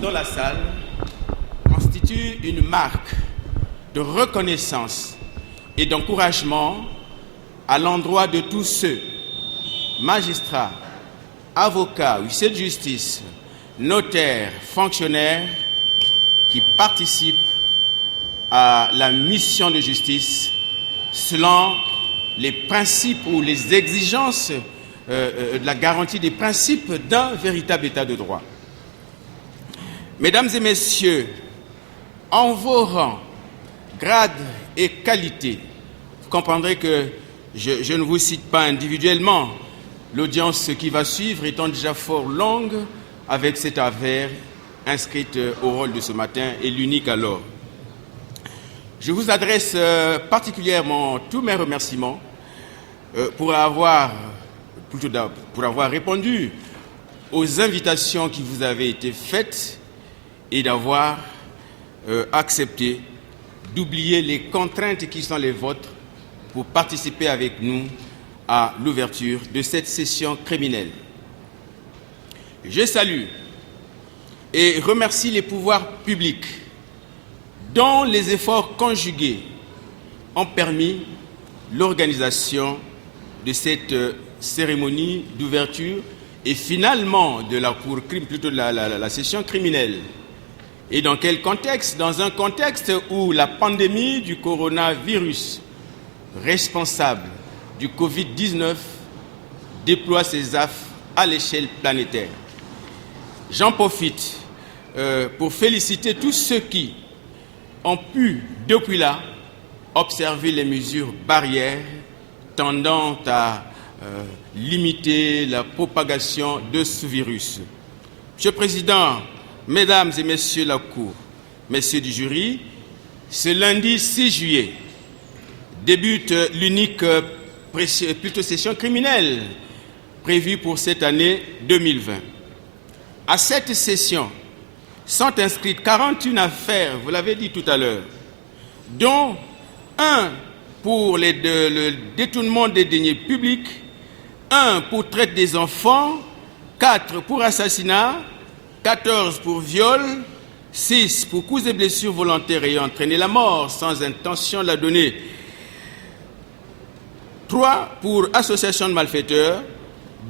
dans la salle constitue une marque de reconnaissance et d'encouragement à l'endroit de tous ceux, magistrats, avocats, huissiers de justice, notaires, fonctionnaires, qui participent à la mission de justice selon les principes ou les exigences de la garantie des principes d'un véritable état de droit. Mesdames et messieurs, en vos rangs, grades et qualités, vous comprendrez que je ne vous cite pas individuellement, l'audience qui va suivre étant déjà fort longue avec cette affaire inscrite au rôle de ce matin et l'unique alors. Je vous adresse particulièrement tous mes remerciements pour avoir répondu aux invitations qui vous avaient été faites et d'avoir accepté d'oublier les contraintes qui sont les vôtres pour participer avec nous à l'ouverture de cette session criminelle. Je salue et remercie les pouvoirs publics dont les efforts conjugués ont permis l'organisation de cette cérémonie d'ouverture et finalement de la cour plutôt de la session criminelle. Et dans quel contexte? Dans un contexte où la pandémie du coronavirus responsable du Covid-19 déploie ses affres à l'échelle planétaire. J'en profite pour féliciter tous ceux qui ont pu, depuis là, observer les mesures barrières tendant à limiter la propagation de ce virus. Monsieur le Président, Mesdames et Messieurs la Cour, Messieurs du jury, ce lundi 6 juillet débute l'unique session criminelle prévue pour cette année 2020. À cette session sont inscrites 41 affaires, vous l'avez dit tout à l'heure, dont 1 pour le détournement des deniers publics, 1 pour traite des enfants, 4 pour assassinat, 14 pour viol, 6 pour coups et blessures volontaires ayant entraîné la mort sans intention de la donner, 3 pour association de malfaiteurs,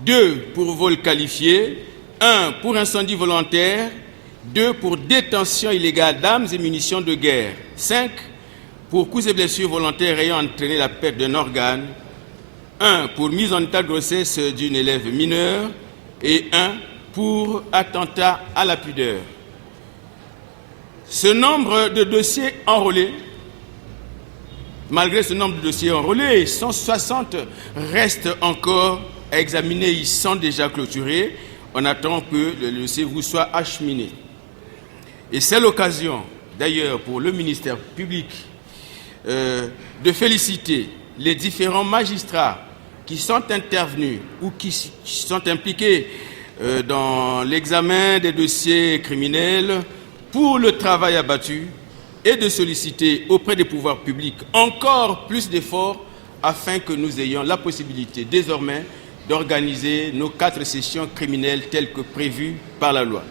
2 pour vol qualifié, 1 pour incendie volontaire, 2 pour détention illégale d'armes et munitions de guerre, 5 pour coups et blessures volontaires ayant entraîné la perte d'un organe, 1 pour mise en état de grossesse d'une élève mineure et 1 pour attentat à la pudeur. Ce nombre de dossiers enrôlés, malgré ce nombre de dossiers enrôlés, 160 restent encore à examiner. Ils sont déjà clôturés. On attend que le dossier vous soit acheminé. Et c'est l'occasion, d'ailleurs, pour le ministère public de féliciter les différents magistrats qui sont intervenus ou qui sont impliqués dans l'examen des dossiers criminels pour le travail abattu et de solliciter auprès des pouvoirs publics encore plus d'efforts afin que nous ayons la possibilité désormais d'organiser nos 4 sessions criminelles telles que prévues par la loi.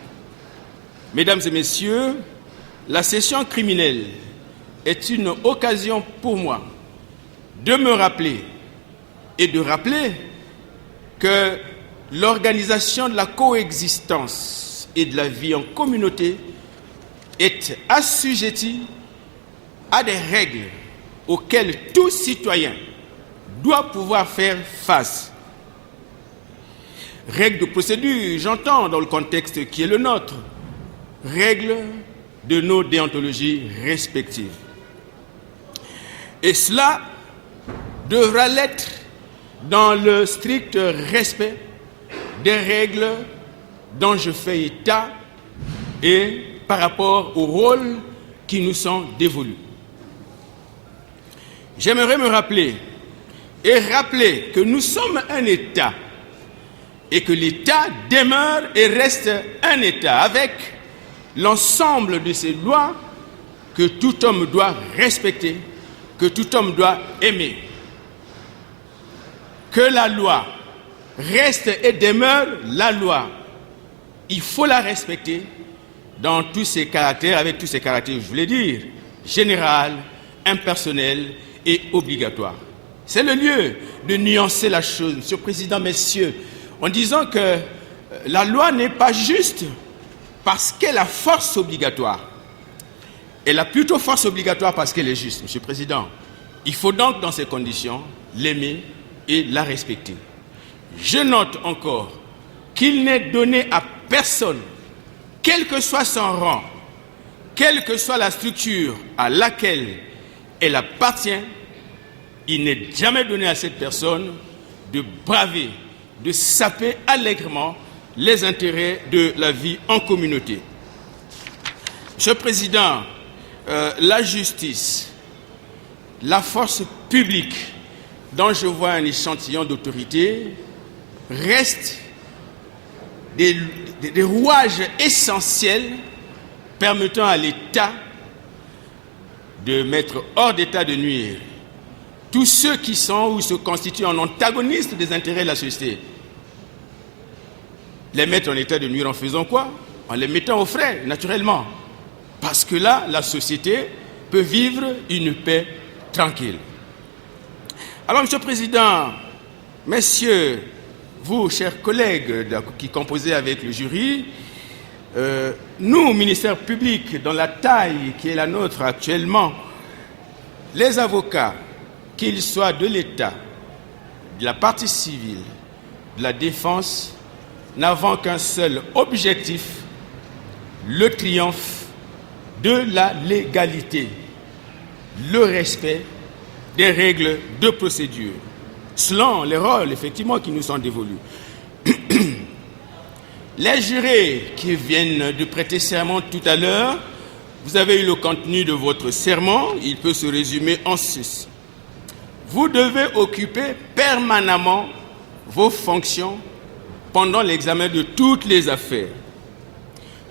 Mesdames et messieurs, la session criminelle est une occasion pour moi de me rappeler et de rappeler que l'organisation de la coexistence et de la vie en communauté est assujettie à des règles auxquelles tout citoyen doit pouvoir faire face. Règles de procédure, j'entends dans le contexte qui est le nôtre, règles de nos déontologies respectives. Et cela devra l'être dans le strict respect des règles dont je fais état et par rapport aux rôles qui nous sont dévolus. J'aimerais me rappeler que nous sommes un État et que l'État demeure et reste un État avec l'ensemble de ces lois que tout homme doit respecter, que tout homme doit aimer. Que la loi reste et demeure la loi. Il faut la respecter dans tous ses caractères, avec tous ses caractères, je voulais dire, général, impersonnel et obligatoire. C'est le lieu de nuancer la chose, Monsieur le Président, messieurs, en disant que la loi n'est pas juste parce qu'elle a force obligatoire. Elle a plutôt force obligatoire parce qu'elle est juste, Monsieur le Président. Il faut donc, dans ces conditions, l'aimer et la respecter. Je note encore qu'il n'est donné à personne, quel que soit son rang, quelle que soit la structure à laquelle elle appartient, il n'est jamais donné à cette personne de braver, de saper allègrement les intérêts de la vie en communauté. Monsieur le Président, la justice, la force publique, dont je vois un échantillon d'autorité, restent des rouages essentiels permettant à l'État de mettre hors d'état de nuire tous ceux qui sont ou se constituent en antagonistes des intérêts de la société. Les mettre en état de nuire en faisant quoi? En les mettant aux frais, naturellement. Parce que là, la société peut vivre une paix tranquille. Alors, Monsieur le Président, messieurs, vous, chers collègues qui composez avec le jury, nous, ministère public, dans la taille qui est la nôtre actuellement, les avocats, qu'ils soient de l'État, de la partie civile, de la défense, n'avons qu'un seul objectif, le triomphe de la légalité, le respect des règles de procédure, selon les rôles, effectivement, qui nous sont dévolus. Les jurés qui viennent de prêter serment tout à l'heure, vous avez eu le contenu de votre serment, il peut se résumer en ceci. Vous devez occuper permanemment vos fonctions pendant l'examen de toutes les affaires.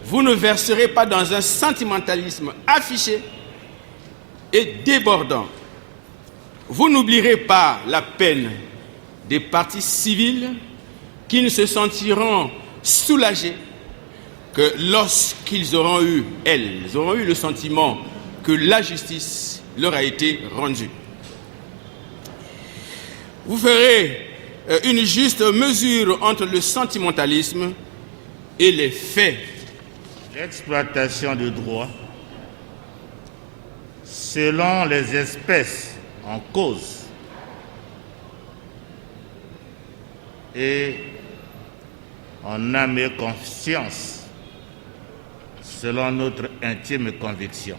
Vous ne verserez pas dans un sentimentalisme affiché et débordant. Vous n'oublierez pas la peine des parties civiles qui ne se sentiront soulagés que lorsqu'ils auront eu, elles auront eu le sentiment que la justice leur a été rendue. Vous ferez une juste mesure entre le sentimentalisme et les faits. L'exploitation du droit selon les espèces en cause et en âme et conscience selon notre intime conviction.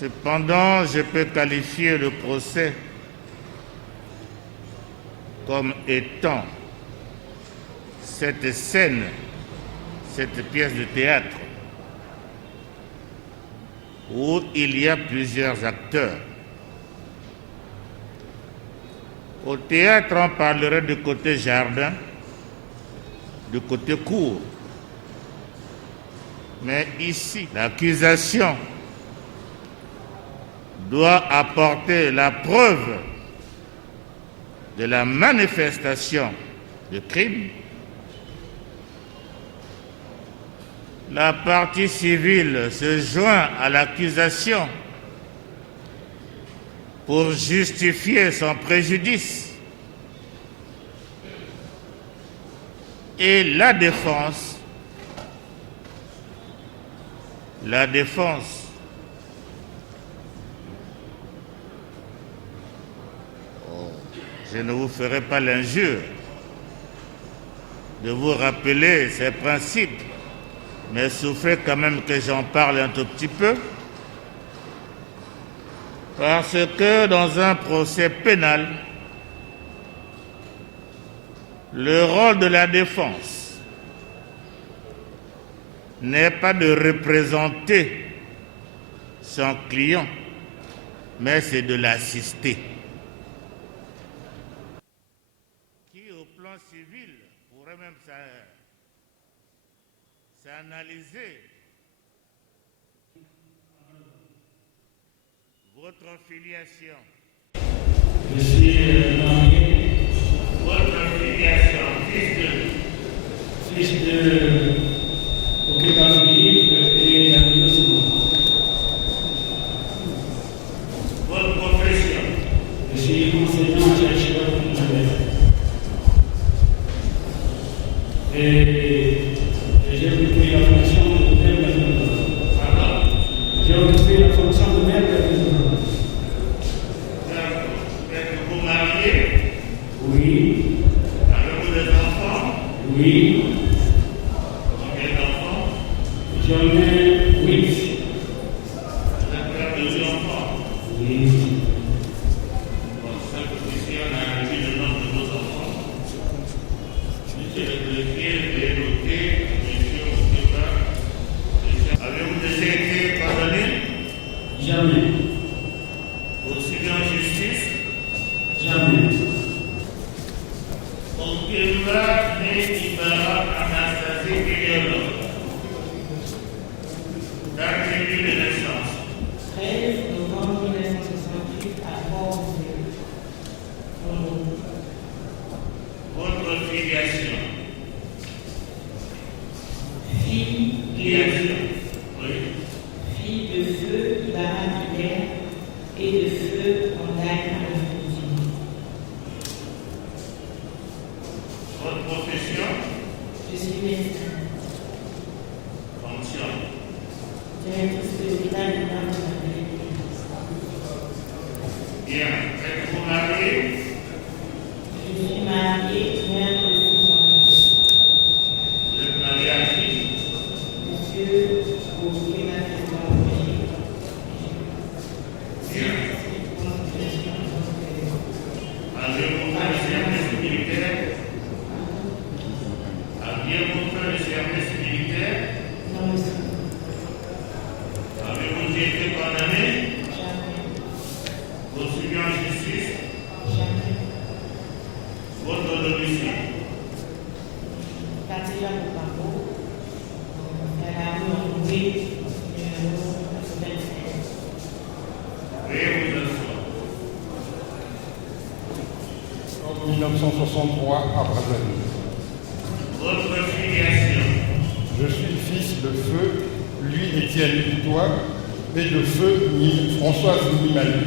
Cependant, je peux qualifier le procès comme étant cette scène, cette pièce de théâtre où il y a plusieurs acteurs. Au théâtre, on parlerait du côté jardin, du côté cour. Mais ici, l'accusation doit apporter la preuve de la manifestation de crime. La partie civile se joint à l'accusation pour justifier son préjudice. Et la défense je ne vous ferai pas l'injure de vous rappeler ces principes, mais souffrez quand même que j'en parle un tout petit peu, parce que dans un procès pénal, le rôle de la défense n'est pas de représenter son client, mais c'est de l'assister. Qui, au plan civil, pourrait même s'analyser votre filiation. Votre filiation. suis enseignant-chercheur universitaire. Et j'ai occupé la fonction de maire de Ville. Pardon? J'ai occupé la fonction de maire de Ville. Êtes-vous marié? Oui. Avez-vous des enfants? Oui. Combien d'enfants? J'en ai 8. Vous êtes père de 8 enfants? Oui. Bon, ça, ici, on a réduit le nombre de nos enfants. Monsieur le greffier, veuillez noter, monsieur Moustapha. Avez-vous déjà été condamné? Jamais. Poursuivi en justice? Jamais. Confirmera né Ibarra Anastasie Guillaume. Date de naissance? 13 novembre 1968 à Port-Royal. Votre filiation? Fille Oui. de feu Ibarra Guillaume et de feu Mondagne à l'Argentine. Votre profession? Je suis médecin, Fonction? directrice de l'hôpital de Marne-la-Vallée. Bien. Êtes-vous marié? Je suis mariée, mère de 6 enfants. Vous êtes marié à qui? Monsieur Burkina Faso. Bien. Avez-vous fait le service militaire? Aviez-vous fait le service militaire? Non, monsieur. Avez-vous été condamné? Jamais. Poursuivi en justice? Jamais. Votre domicile? Quartier Jacques Pambo, à la rue André, numéro 25. Veuillez vous asseoir. En 1963 à Brazzaville. Votre filiation? Je suis fils de feu Louis Étienne Victoire et de feu Françoise Nimali.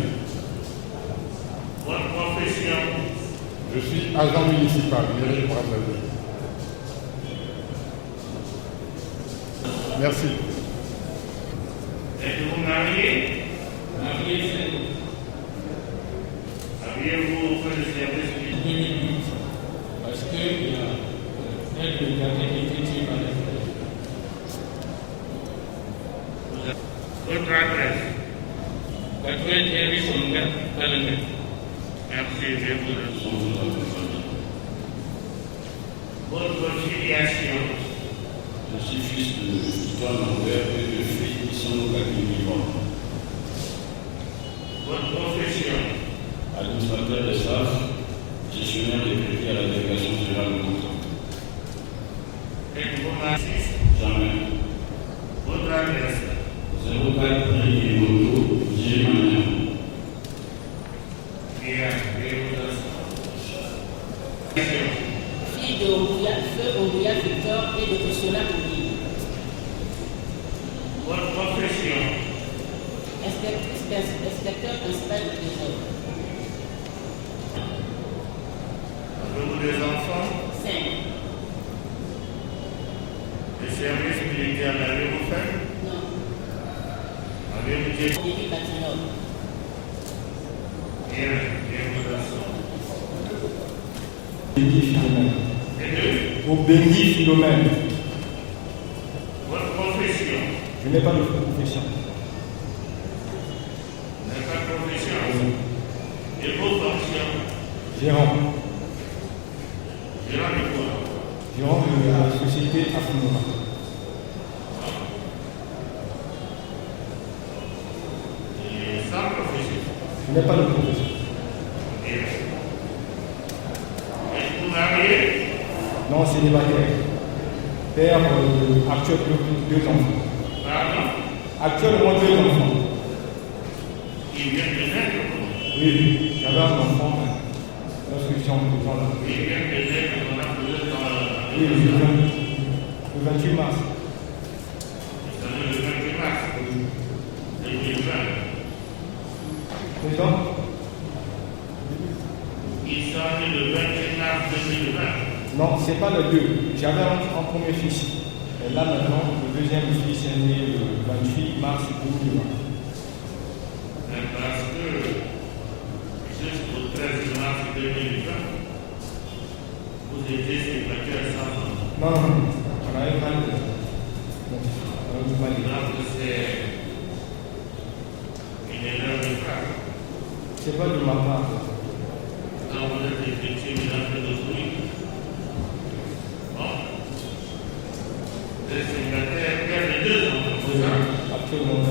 Votre profession? Je suis agent municipal, mairie de Brazzaville. Merci. Êtes-vous marié? Marié, c'est Aviez-vous fait le service militaire? 2008. Parce qu'il y a un de garder été tué par les Votre adresse? 81 rue Songa, Talenga. Merci, je vous remercie. Votre filiation? Je suis fils de Victoire Lambert et de filles qui sont vivants. Votre profession? Administrateur des SAF, gestionnaire des crédits à la délégation générale de Montant. Êtes-vous marié? Jamais. Votre adresse? 04 rue Moto, J-Mania. Bien, veuillez vous asseoir. Fille de feu Ouria Victor et de Ossola Ouli. Votre profession? Inspecteur principal du trésor. Avez-vous des enfants? 5. Le service militaire, l'avez-vous fait? Non. Avez-vous été? Thierry Batinov. Bien, veuillez vous asseoir. Béni Philomène. Et deux? Au Béni Philomène. Votre profession? Je n'ai pas de profession. Vous n'avez pas de profession? Et vos fonctions? Gérant. Gérant de quoi? Gérant de la société Afinoma. Et sans profession? Je n'ai pas de profession. Bien. Êtes-vous marié? Non, célibataire. Père actuel de 2 enfants. Pardon? Actuellement 2 enfants. Il vient de naître? Oui, j'avais un enfant lorsque j'étais en prison là. Il vient de naître, on a posé dans Oui, le 28 mars. c'est-à-dire le 28 mars 2020. Président, Ils sont nés le 21 mars 2020. Non, c'est pas le 2. J'avais un premier fils. Et là maintenant, le deuxième fils est né le 28 mars 2020. Parce que jusqu'au 13 mars 2020, vous étiez célibataire sans enfant. Non, on avait pas de... Donc c'est une erreur de frappe. C'est pas de ma part. Quand vous êtes effectué une affaire d'autrui, bon, vous êtes célibataire, père de 2 enfants, c'est ça? Absolument.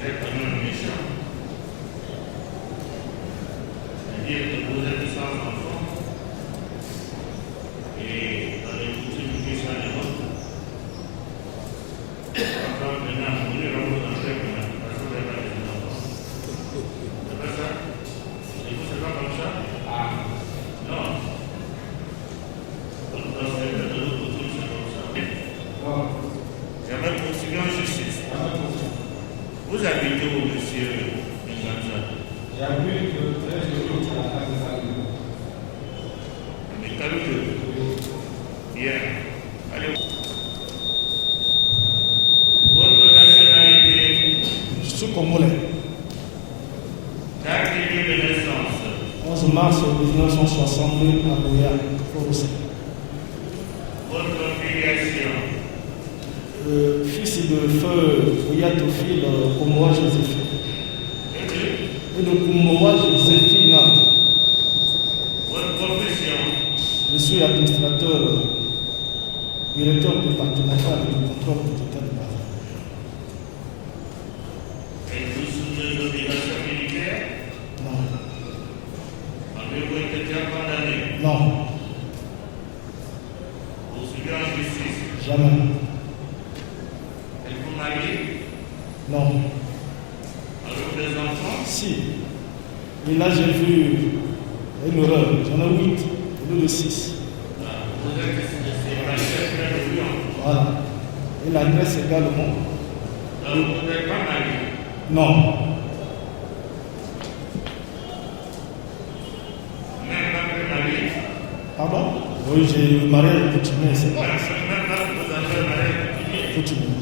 C'est quand même méchant. C'est-à-dire que vous êtes sans enfant et dans les coutumes puissantes des autres, quand maintenant à mourir, on vous en fait parce que vous n'avez pas les enfants. C'est pas ça? Et vous, c'est pas comme ça? Ah. Non. Donc, dans cette coutume, c'est comme ça. Non. Jamais poursuivi en justice. Vous habitez où, monsieur Nganza? J'habite le 13 de août à la fin de Salut. Mais calme-le. Bien. Allez. Votre nationalité? Je suis congolais. Date et lieu de naissance? 11 mars 1962 à Boya, Forcé. Votre filiation? Fils de feu Boya Tofil, Komoa Joséphine. Et de Komoa Joséphine. Votre profession? Je suis administrateur, directeur départemental du contrôle budgétaire de Bazar. Et vous soutenez les obligations militaires? Non. Avez-vous été condamné? Non. Vous suivez en justice? Jamais. Êtes-vous marié? Non. Avez-vous des enfants? Si. Et là, j'ai vu une erreur. J'en ai 8 au lieu de 6. Vous êtes célibataire de Lyon. Voilà. Et l'adresse également. Donc vous n'êtes pas marié? Non. Même pas marié? Pardon? Oui, j'ai le mariage coutumier, c'est bon. Même pas vous avez un mariage coutumier? Coutumier.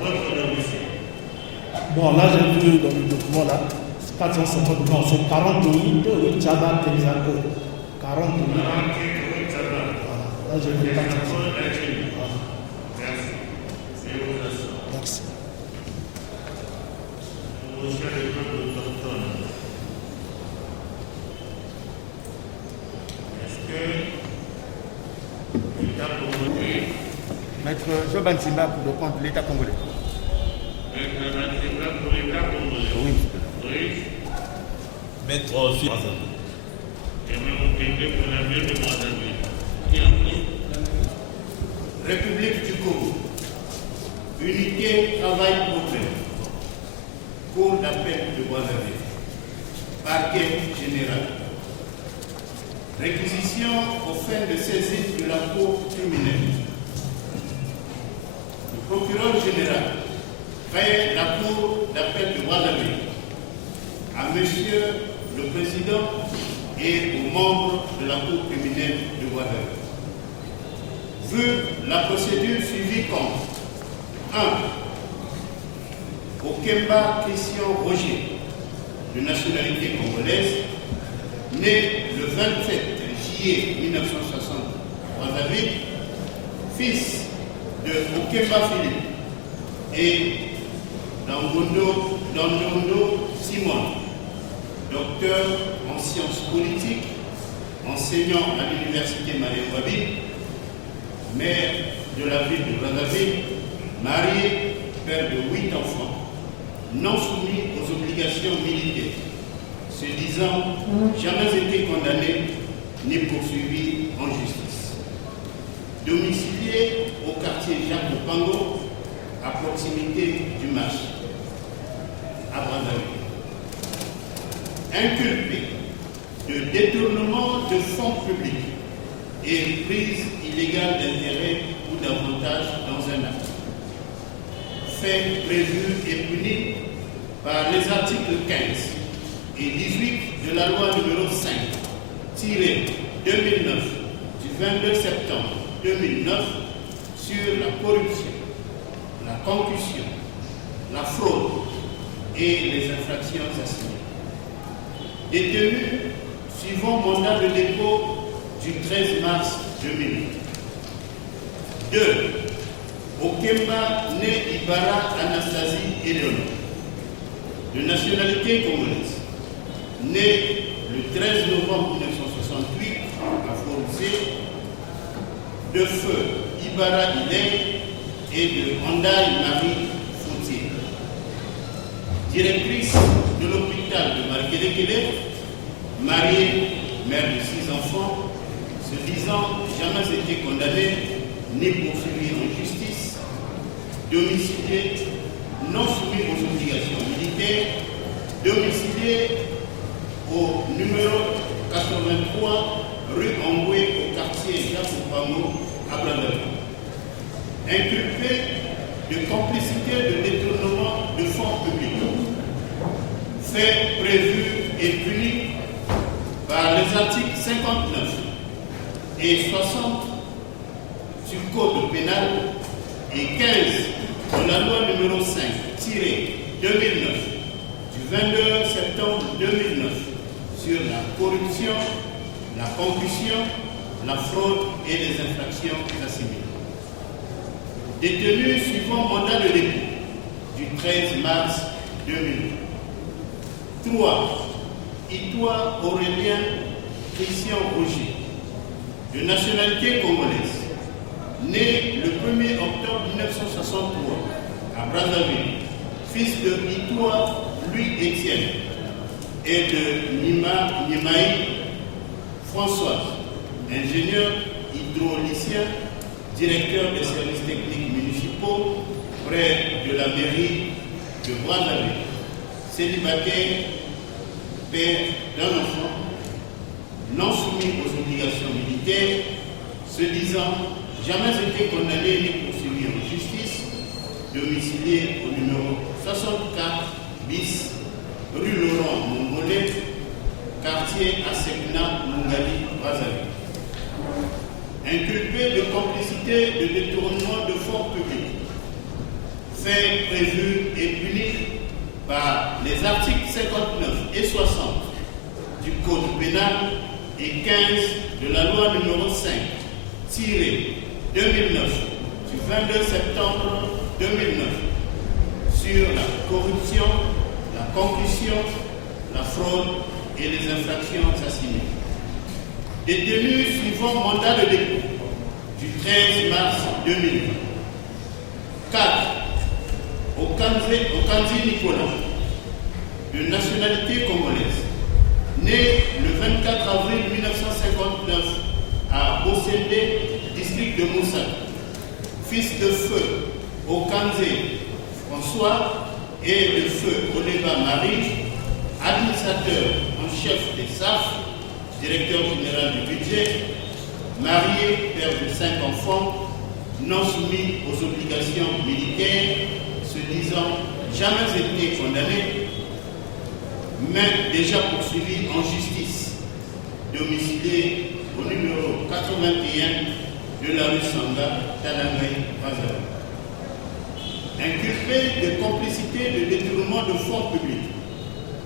Votre domicile? Bon, là, j'ai vu dans le document, là, c'est 450 non, c'est 48 rue Tchaba Texaco. 48. Voilà. Là, j'ai vu 450. Voilà. Merci. Maître Joban Simba pour le compte de l'État congolais. Oui. Maître Fils. République du Congo. Unité, travail, progrès. Cour d'appel de Bois-David. Parquet général. Réquisition aux fins de saisie de la cour criminelle. Le procureur général fait la cour d'appel de Bois-David à Monsieur le Président et aux membres de la cour criminelle de Bois-David. Vu la procédure suivie comme 1. Okemba Christian Roger, de nationalité congolaise, né le 27 juillet 1960 à David, fils de Okemba Philippe et d'Andondo Simon, docteur en sciences politiques, enseignant à l'université Marie-Wabi, maire de la ville de Brazzaville, marié, père de 8 enfants, non soumis aux obligations militaires, se disant jamais été condamné ni poursuivi en justice. Domicilié au quartier Jacques de Pango, à proximité du marché, à Brazzaville. Inculpé de détournement de fonds publics et prise illégale d'intérêt ou d'avantage dans un acte. faits prévus et punis par les articles 15 et 18 de la loi numéro 5-2009 du 22 septembre 2009 sur la corruption, la concussion, la fraude et les infractions assignées. Détenu suivant mandat de dépôt du 13 mars 2008. 2. Okemba Né Ibara Anastasie Eleonore, de nationalité congolaise, né le 13 novembre 1968 à Forcé, de feu Ibara Hidey et de Andai Marie Foutier. Directrice de l'hôpital de Markelekele, mariée, mère de 6 enfants, se disant jamais été condamnée ni poursuivie en justice, domiciliée, non soumise aux obligations militaires, domiciliée au numéro 83 rue Amboué au quartier Jacques Pango à Brazzaville. Inculpée de complicité de détournement de fonds publics, fait prévu et puni par les articles 59 et 60 du Code pénal et 15 de la loi numéro 5-2009 du 22 septembre 2009 sur la corruption, la concussion, la fraude et les infractions assignées. Détenu suivant mandat de dépôt du 13 mars 2008. 3. Itoa Aurélien Christian Roger, de nationalité congolaise, né le 1er octobre 1963 à Brazzaville, fils de Itoa Louis Étienne et de Nimaï Françoise, ingénieur hydraulicien, directeur des services techniques municipaux près de la mairie de Brazzaville, célibataire, père d'un enfant, non soumis aux obligations militaires, se disant jamais été condamné ni poursuivi en justice, domicilié au numéro 64 bis, rue Laurent Mongolais, quartier Asekna, Mungali, Brazzaville. Inculpé de complicité de détournement de fonds publics, fait prévu et puni par les articles 59 et 60 du Code pénal et 15 de la loi numéro 5-2009 du 22 septembre 2009 sur la corruption, la concussion, la fraude et les infractions assignées. Détenu suivant mandat de dépôt du 13 mars 2020. 4. Okanzi Nicolas, de nationalité congolaise, né le 24 avril 1959 à Bosendé, district de Moussa, fils de feu Okanzi François et de feu Oleba Marie, administrateur en chef des SAF, directeur général du budget, marié, père de 5 enfants, non soumis aux obligations militaires, se disant jamais été condamné, mais déjà poursuivi en justice, domicilié au numéro 81 de la rue Sanga, Talangaï, Brazzaville. Inculpé de complicité de détournement de fonds publics,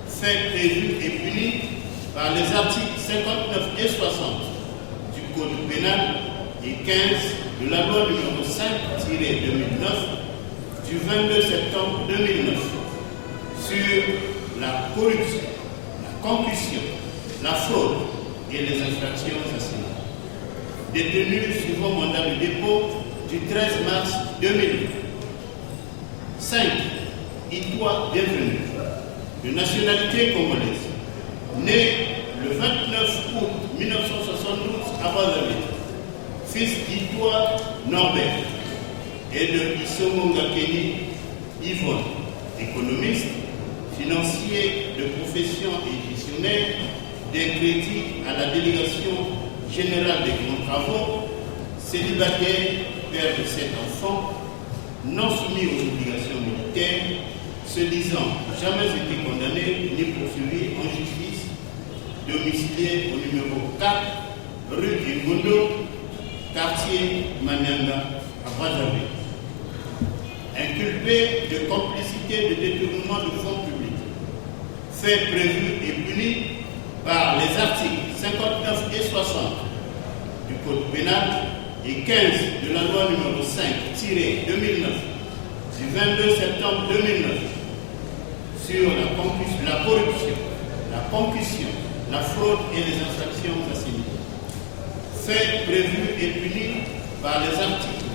fait prévu et puni par les articles 59 et 60 du Code pénal et 15 de la loi numéro 5-2009 du 22 septembre 2009 sur la corruption, la concussion, la fraude et les infractions assignées. Détenu suivant mandat de dépôt du 13 mars 2008. 5. Itoa Bienvenue, de nationalité congolaise, né le 29 août 1972 à Brazzaville, fils d'Itoa Norbert et de Issomo Ngakeni Yvonne, économiste, financier de profession et gestionnaire des crédits à la délégation générale des grands travaux, célibataire, père de 7 enfants, non soumis aux obligations militaires, se disant jamais été condamné ni poursuivi en justice, domicilié au numéro 4, rue Ingondo, quartier Manyanga, à Brazzaville. Inculpé de complicité de détournement de fonds publics, fait prévu et puni par les articles 59 et 60 du Code pénal et 15 de la loi numéro 5-2009 du 22 septembre 2009 sur la corruption, la concussion, la fraude et les infractions assimilées. Fait prévu et puni par les articles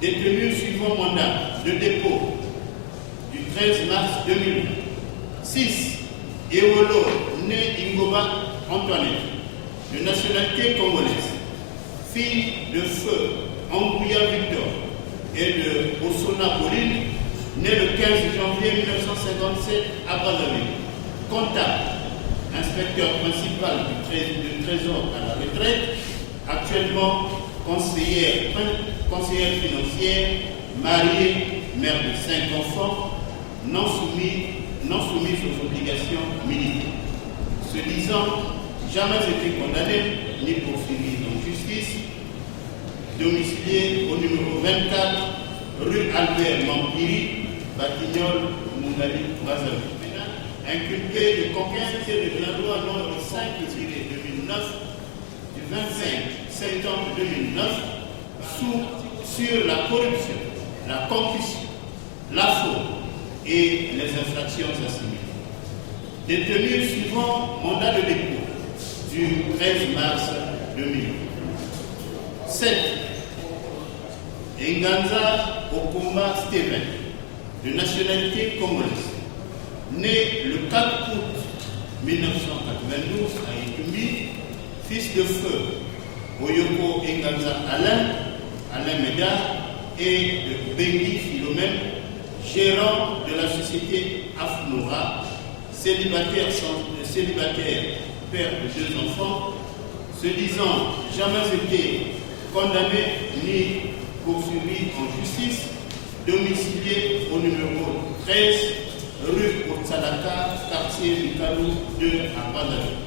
détenu suivant mandat de dépôt du 13 mars 2000. 6. Ewolo né Ingoba Antoinette, de nationalité congolaise, fille de feu Angouya Victor et de Osona Pauline, née le 15 janvier 1957 à Brazzaville, comptable, inspecteur principal du Trésor à la retraite, actuellement conseillère financière, mariée, mère de 5 enfants, non soumise aux obligations militaires. Se disant jamais été condamné ni poursuivi en justice, domicilié au numéro 24, rue Albert Mampiri, Batignolles, Moungali, Brazzaville. Inculpé de complicité de la loi numéro 5-2009 du 25 septembre 2009 sur la corruption, la concussion, la fraude et les infractions assimilées. Détenu suivant mandat de dépôt du 13 mars 2000. 7. Nganza Okomba Steven, de nationalité congolaise, né le 4 août 1992 à Itumbi, fils de feu Oyoko Nganza Alain Médard et de Bengi Philomène, gérant de la société Afnora, célibataire, père de 2 enfants, se disant jamais été condamné ni poursuivi en justice, domicilié au numéro 13, rue Otsalaka, quartier Mikalo 2 à Brazzaville.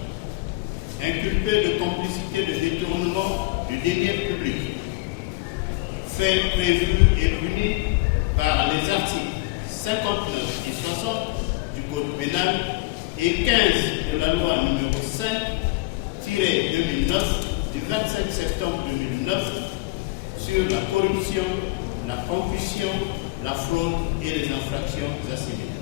Inculpé de complicité de détournement du denier public, fait prévu et puni par les articles 59 et 60 du Code pénal et 15 de la loi numéro 5-2009 du 25 septembre 2009 sur la corruption, la concussion, la fraude et les infractions assimilées.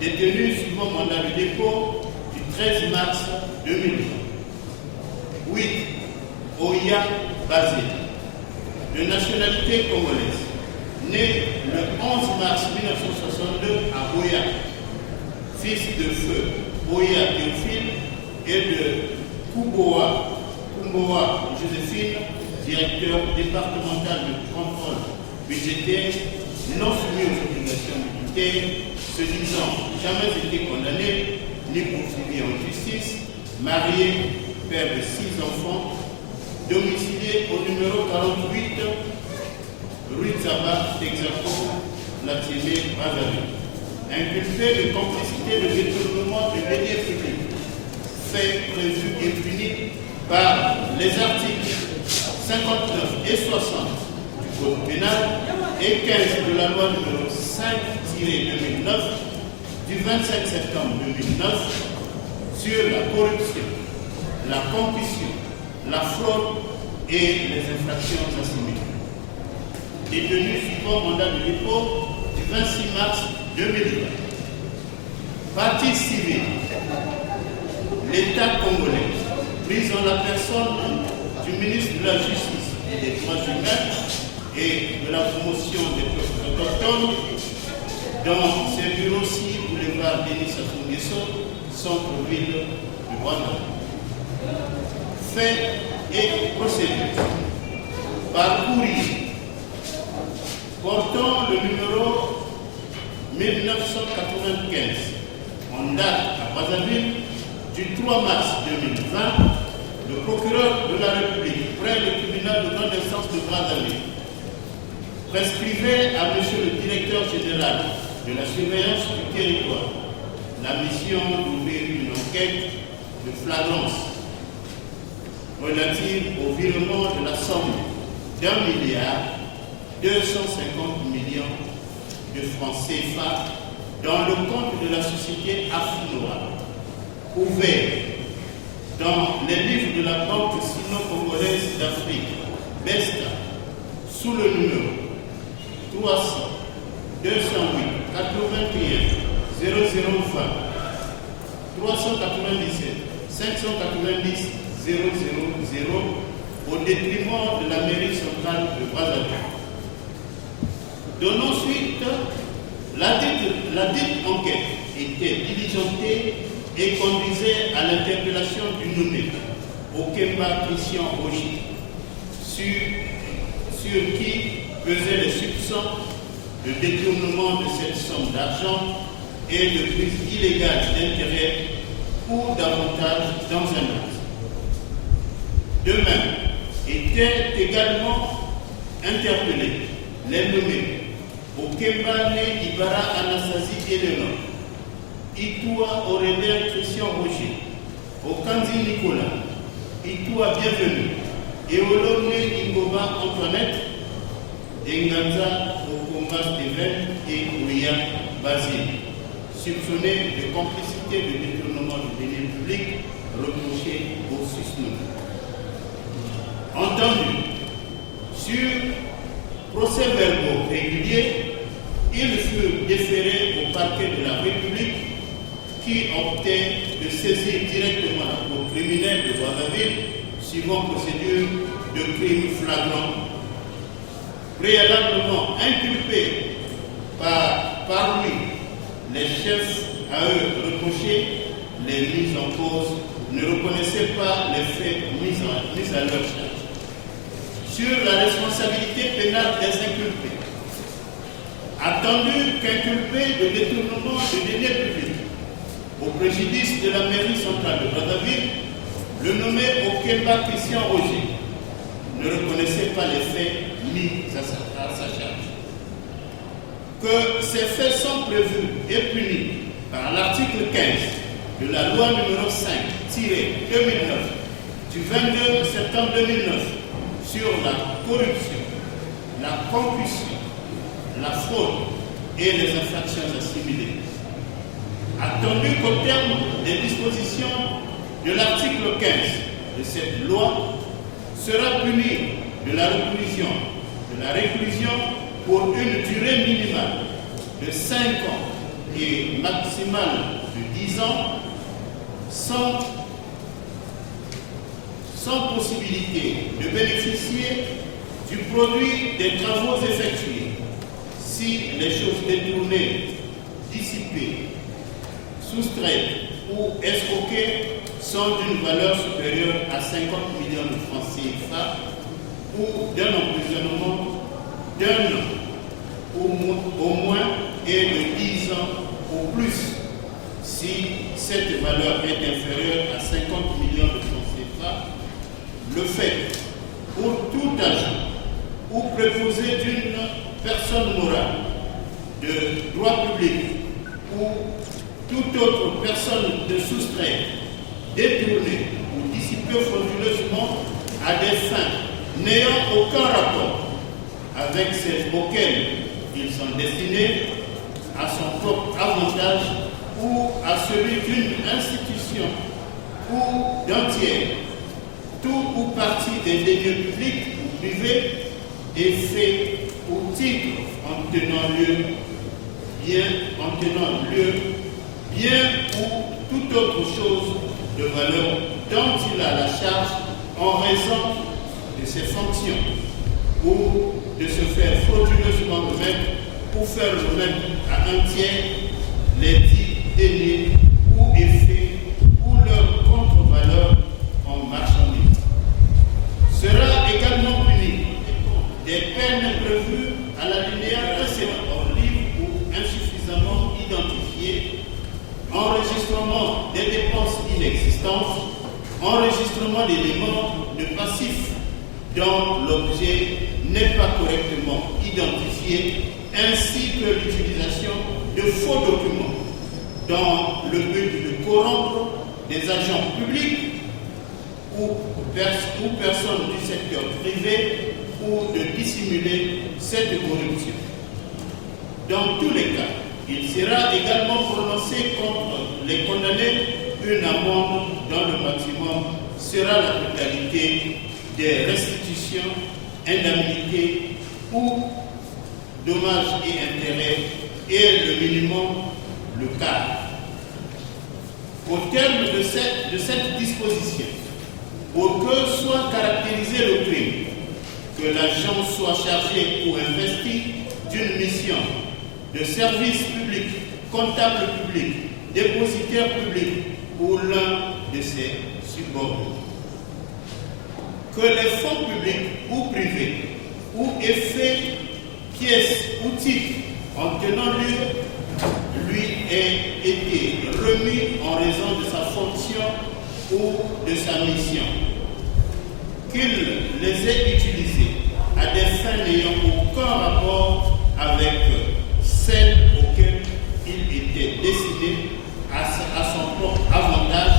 Détenu suivant mandat de dépôt du 13 mars 2020. 8. Oya Basile, de nationalité congolaise, né le 11 mars 1962 à Boya, fils de feu Boya Théophile et de Kumboa Joséphine, directeur départemental de contrôle budgétaire, non soumis aux obligations militaires, se disant jamais été condamné ni poursuivi en justice, marié, père de 6 enfants, domicilié au numéro 48, rue Zaba, Texaco, Latiné, Brazzaville. Inculpé de complicité de détournement de deniers publics, fait prévu et puni par les articles 59 et 60 du Code pénal et 15 de la loi numéro 5-2009 du 25 septembre 2009 sur la corruption, la concussion, la fraude et les infractions assimilées. Détenu suivant mandat de dépôt du 26 mars 2020. Partie civile, l'État congolais, pris en la personne du ministre de la Justice et des Droits humains et de la promotion des peuples autochtones, dans ses bureaux-ci, boulevard Denis Sassou Nguesso, centre-ville du Rwanda. Fait et procédure. Par courrier portant le numéro 1995 en date à Brazzaville du 3 mars 2020, le procureur de la République près du tribunal de grande instance de Brazzaville prescrivait à monsieur le directeur général de la surveillance du territoire la mission d'ouvrir une enquête de flagrance relative au virement de la somme d'1,250 milliard de francs CFA dans le compte de la société Afinoa, ouvert dans les livres de la Banque sino-congolaise d'Afrique, BESTA, sous le numéro 300 208 81 0020 397 590 000 au détriment de la mairie centrale de Brazzaville. Donnant suite, la dite enquête était diligentée et conduisait à l'interpellation du nommé Okemba Christian Oji, sur qui pesaient les soupçons de détournement de cette somme d'argent et de prise illégale d'intérêt ou d'avantage dans un acte. De même, étaient également interpellés les nommés Okemba Ibara Anastasie Eleanor, Itoua Aurélien Christian Roger, Okanzi Nicolas, Itoua Bienvenue, Eolone Ingoba Antoinette, Enganza Okomba Steven et Ouya Basile, soupçonnés de complicité de détournement du deniers public reproché au susnommé. Entendu, sur procès-verbaux réguliers, il fut déféré au parquet de la République qui optait de saisir directement la cour criminelle de Brazzaville suivant procédure de crime flagrant, préalablement inculpé par lui. Les chefs à eux reprochés, les mises en cause, ne reconnaissaient pas les faits mis à leur charge. Sur la responsabilité pénale des inculpés, attendu qu'inculpés de détournement de deniers publics au préjudice de la mairie centrale de Brazzaville, le nommé Okemba Christian Roger ne reconnaissait pas les faits mis à sa charge. Que ces faits sont prévus et punis par l'article 15 de la loi numéro 5-2009 du 22 septembre 2009 sur la corruption, la concussion, la fraude et les infractions assimilées. Attendu qu'au terme des dispositions de l'article 15 de cette loi sera puni de la réclusion pour une durée minimale de 5 ans et maximale de 10 ans sans possibilité de bénéficier du produit des travaux effectués si les choses détournées, dissipées, soustraites ou escroquées sont d'une valeur supérieure à 50 millions de francs CFA ou d'un emprisonnement d'1 an au moins et de 10 ans au plus si cette valeur est inférieure à 50 millions de francs CFA. Le fait pour tout agent ou préposé d'une personne morale de droit public ou toute autre personne de soustraite, détourner ou dissiper frauduleusement à des fins n'ayant aucun rapport avec celles auxquelles ils sont destinés, à son propre avantage ou à celui d'une institution ou d'un tiers, tout ou partie des deniers publics ou privés est fait au titre en tenant lieu, bien ou toute autre chose de valeur dont il a la charge en raison de ses fonctions ou de se faire frauduleusement remettre ou faire remettre à un tiers les dits deniers ou effets ou leur contre-valeur en marchandises. Sera également puni des peines prévues à l'alinéa précédent hors livre ou insuffisamment identifiées, enregistrement des dépenses inexistantes, enregistrement d'éléments de passifs dont l'objet n'est pas correctement identifié, ainsi que l'utilisation de faux documents dans le but de corrompre des agents publics ou personnes du secteur privé ou de dissimuler cette corruption. Dans tous les cas, il sera également prononcé contre les condamnés une amende dont le maximum sera la totalité des restitutions, indemnités ou dommages et intérêts et le minimum le quart. Au terme de cette disposition, pour que soit caractérisé le crime, que l'agent soit chargé ou investi d'une mission de service public, comptable public, dépositaire public ou l'un de ses subordonnés. Que les fonds publics ou privés ou effets, pièces ou titres en tenant lieu lui aient été remis en raison de sa fonction ou de sa mission, qu'il les ait utilisés à des fins n'ayant aucun rapport avec celles auxquelles il était destiné à son propre avantage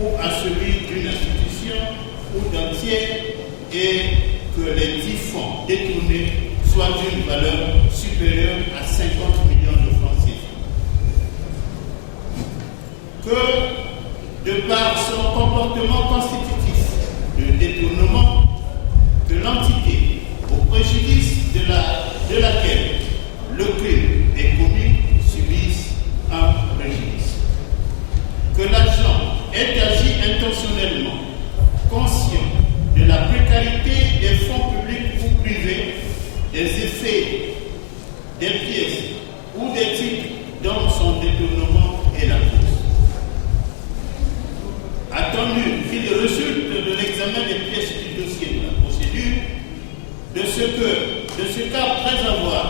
ou à celui d'une institution ou d'un tiers, et que les 10 fonds détournés soient d'une valeur supérieure à 50 millions de francs CFA. Que, de par son comportement constitutif de détournement, que l'entité au préjudice de laquelle le crime est commis subisse un préjudice. Que l'agent ait agi intentionnellement, conscient de la précarité des fonds publics ou privés, des effets, des pièces ou des titres dont son détournement est la cause. Attendu qu'il résulte de l'examen des pièces du dossier de la procédure, de ce qu'après avoir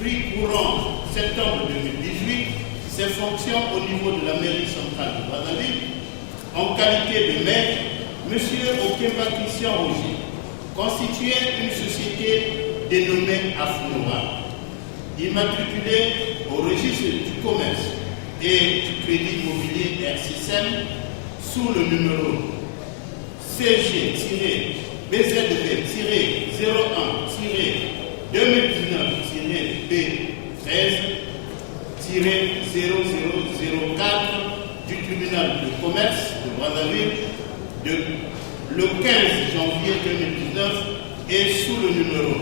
pris courant septembre 2018 ses fonctions au niveau de la mairie centrale de Brazzaville, en qualité de maire, M. Okemba Christian Roger constituait une société dénommée Afnora, immatriculée au registre du commerce et du crédit immobilier RCSM sous le numéro CG01-01-B13-0004 du tribunal de commerce de Brazzaville le 15 janvier 2019 et sous le numéro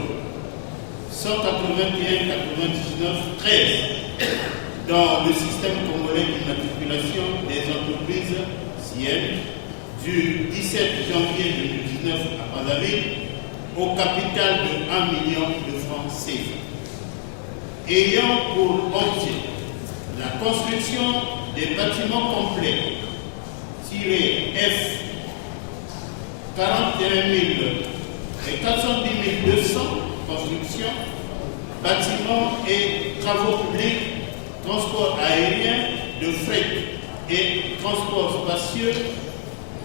181-99-13 dans le système congolais d'immatriculation des entreprises CIEN du 17 janvier 2019 à Brazzaville au capital de 1 million de francs CFA, ayant pour objet la construction des bâtiments complets F 41 410 200 constructions, bâtiments et travaux publics, transport aérien, de fret et transport spacieux,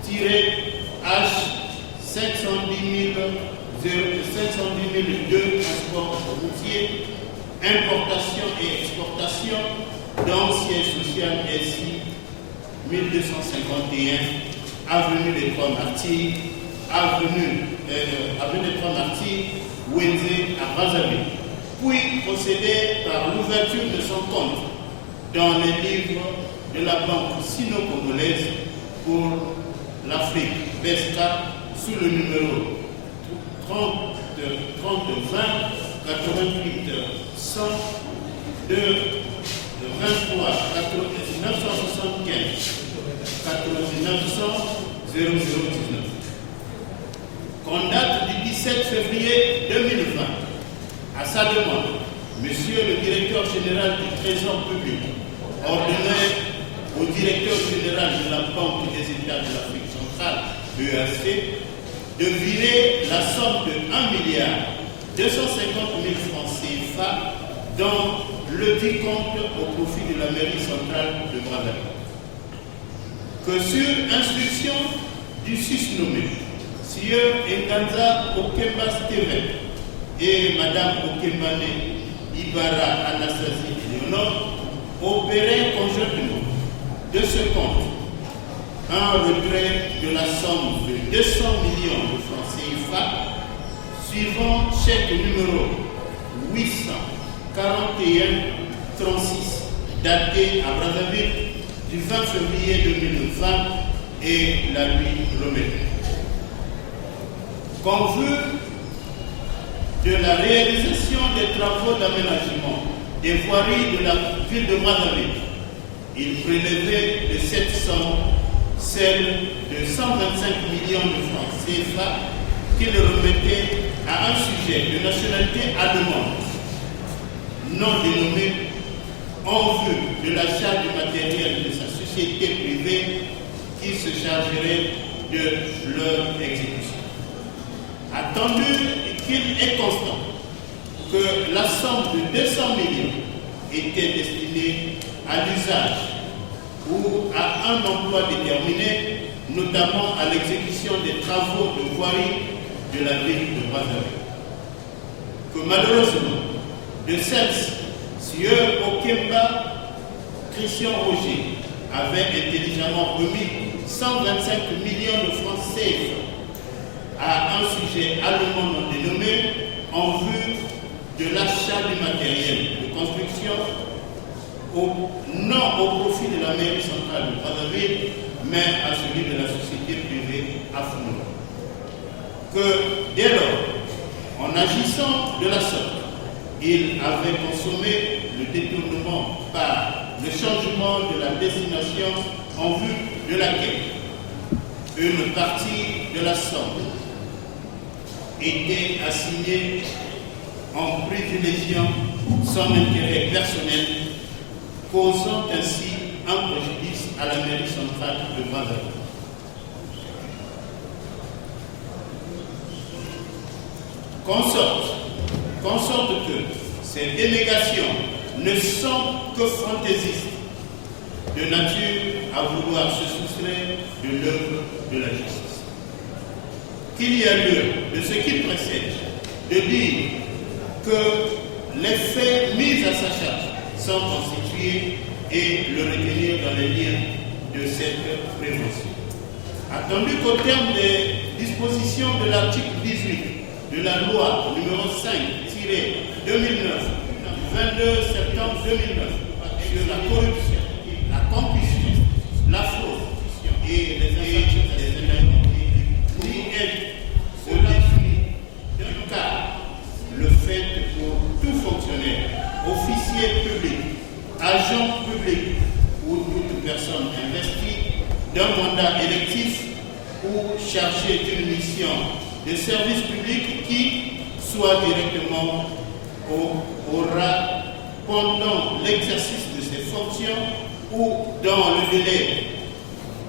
H 510 002 transport routier, importation et exportation, dans siège social SI 1251, avenue des Trois Martyrs, avenue des Trois Martyrs, Wenzé à Brazzaville, puis procéder par l'ouverture de son compte dans les livres de la banque sino-congolaise pour l'Afrique, BESCA, sous le numéro 30 20 88 100 de 23 975 900 0019. Qu'on date du 17 février 2020, à sa demande, Monsieur le directeur général du Trésor public ordonnait au directeur général de la Banque des États de l'Afrique centrale, EAC, de virer la somme de 1,250 milliard francs CFA dans le dit compte au profit de la mairie centrale de Brazzaville. Que sur instruction du susnommé, Sieur Nganza Okemba Steven et Madame Okembane Ibarra Anastasie Léonore opéraient conjointement de ce compte un retrait de la somme de 200 millions de francs CFA suivant chèque numéro 841-36 daté à Brazzaville du 20 février 2020 et la lui remettre. Qu'en vue de la réalisation des travaux d'aménagement des voiries de la ville de Brazzaville, il prélevait de cette somme celle de 125 millions de francs CFA qu'il remettait à un sujet de nationalité allemande non dénommé en vue de l'achat du matériel de sa société privée qui se chargerait de leur exécution. Attendu qu'il est constant que la somme de 200 millions était destinée à l'usage ou à un emploi déterminé, notamment à l'exécution des travaux de voirie de la ville de Brazzaville. Que malheureusement, de celle-ci, Sieur Okemba Christian Roger avait intelligemment remis 125 millions de francs CFA à un sujet allemand non dénommé en vue de l'achat du matériel de construction non au profit de la mairie centrale de Brazzaville, mais à celui de la société privée Afouno. Que dès lors, en agissant de la sorte, il avait consommé le détournement par le changement de la destination en vue de laquelle une partie de la somme était assignée en privilégiant son intérêt personnel, causant ainsi un préjudice à la mairie centrale de Brazzaville. Qu'en sorte que ces dénégations ne sont que fantaisistes, de nature à vouloir se soustraire de l'œuvre de la justice. Qu'il y a lieu de ce qui précède de dire que les faits mis à sa charge sont constitués et le retenir dans les liens de cette prévention. Attendu qu'au terme des dispositions de l'article 18 de la loi numéro 5-2009 du 22 septembre 2009 sur la corruption, la concussion, la fraude et les infractions des indemnités, qui est au-dessus d'un cas le fait pour tout fonctionnaire, officier public, agent public ou toute personne investie d'un mandat électif ou chargé d'une mission de service public qui, soit directement aura pendant l'exercice de ses fonctions ou dans le délai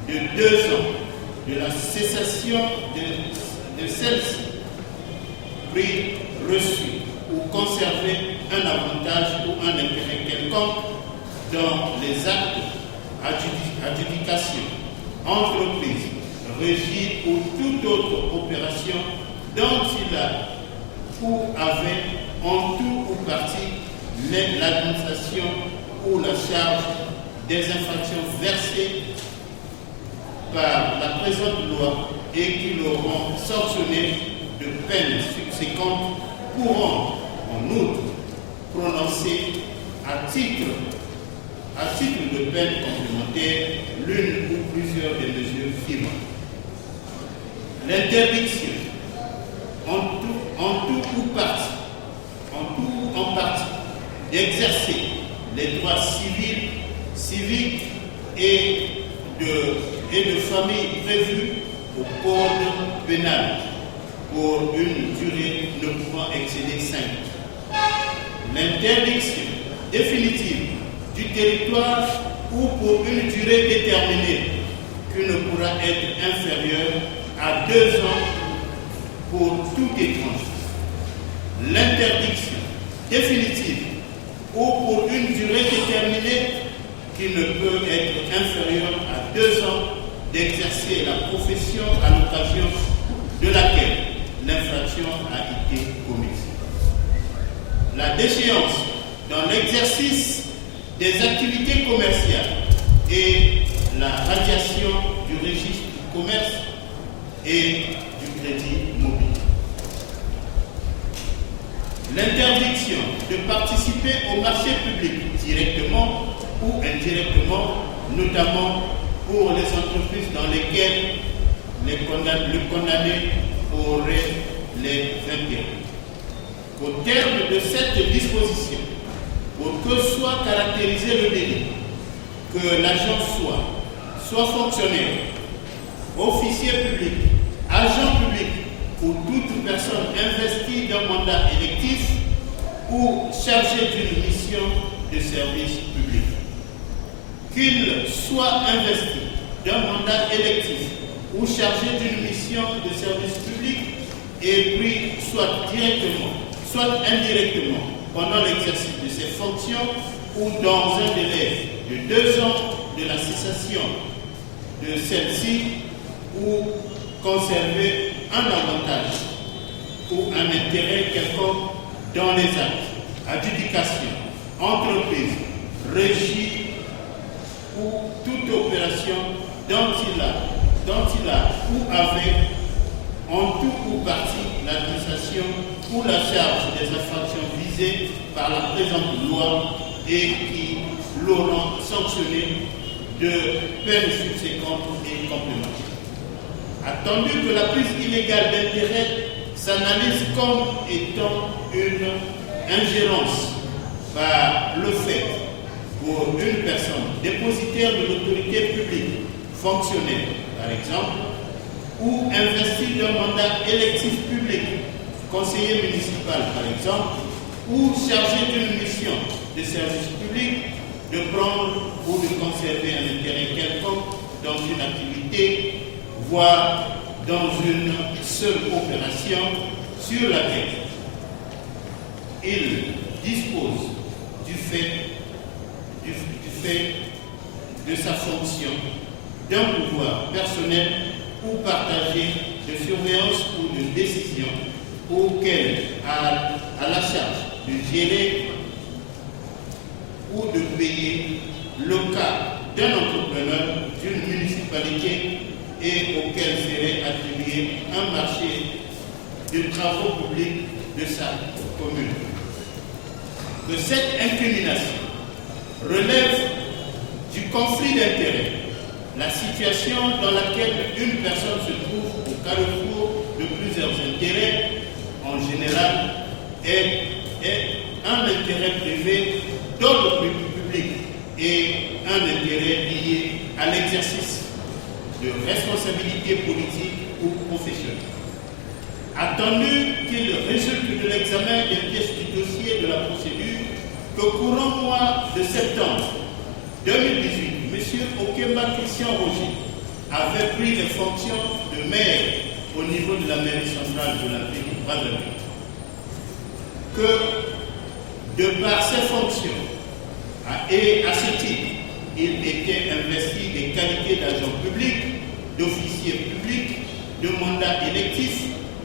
de 2 ans de la cessation de celle-ci, pris, reçu ou conservé un avantage ou un intérêt quelconque dans les actes, adjudication, entreprise, régie ou toute autre opération dont il a ou avait en tout ou partie l'administration ou la charge des infractions versées par la présente loi et qui l'auront sanctionné de peines subséquentes pourront en outre prononcer à titre de peine complémentaire l'une ou plusieurs des mesures suivantes. L'interdiction en tout ou en partie d'exercer les droits civils, civiques et de famille prévus au code pénal pour une durée ne pouvant excéder 5 ans. L'interdiction définitive du territoire ou pour une durée déterminée qui ne pourra être inférieure à 2 ans pour tout étranger. L'interdiction définitive ou pour une durée déterminée qui ne peut être inférieure à 2 ans d'exercer la profession à l'occasion de laquelle l'infraction a été commise. La déchéance dans l'exercice des activités commerciales et la radiation du registre du commerce et du crédit mobile. L'interdiction de participer au marché public directement ou indirectement, notamment pour les entreprises dans lesquelles le condamné aurait les intérêts. Au terme de cette disposition, pour que soit caractérisé le délit, que l'agent soit fonctionnaire, officier public, agent public ou toute personne investie d'un mandat électif ou chargée d'une mission de service public. Qu'il soit investi d'un mandat électif ou chargé d'une mission de service public et pris soit directement, soit indirectement pendant l'exercice de ses fonctions ou dans un délai de 2 ans de la cessation de celle-ci ou conserver un avantage ou un intérêt quelconque dans les actes, adjudication, entreprise, régie ou toute opération dont il a ou avait en tout ou partie l'administration ou la charge des infractions visées par la présente loi et qui l'auront sanctionné de peines subséquentes et complémentaires. Attendu que la prise illégale d'intérêt s'analyse comme étant une ingérence par le fait pour une personne dépositaire de l'autorité publique, fonctionnaire par exemple, ou investie d'un mandat électif public, conseiller municipal par exemple, ou chargé d'une mission de service public, de prendre ou de conserver un intérêt quelconque dans une activité, voire dans une seule opération sur laquelle il dispose du fait de sa fonction d'un pouvoir personnel ou partagé de surveillance ou de décision auquel a la charge de gérer ou de payer le cas d'un entrepreneur d'une municipalité et auquel serait attribué un marché de travaux publics de sa commune. Que cette incrimination relève du conflit d'intérêts, la situation dans laquelle une personne se trouve au carrefour de plusieurs intérêts, en général, est un intérêt privé d'ordre public et un intérêt lié à l'exercice de responsabilité politique ou professionnelle. Attendu qu'il résulte de l'examen des pièces du dossier de la procédure que courant mois de septembre 2018, M. Okemba Christian Roger avait pris les fonctions de maire au niveau de la mairie centrale de la ville de Brazzaville. Que, de par ses fonctions, et à ce titre, il était investi des qualités d'agent public, d'officier public, de mandat électif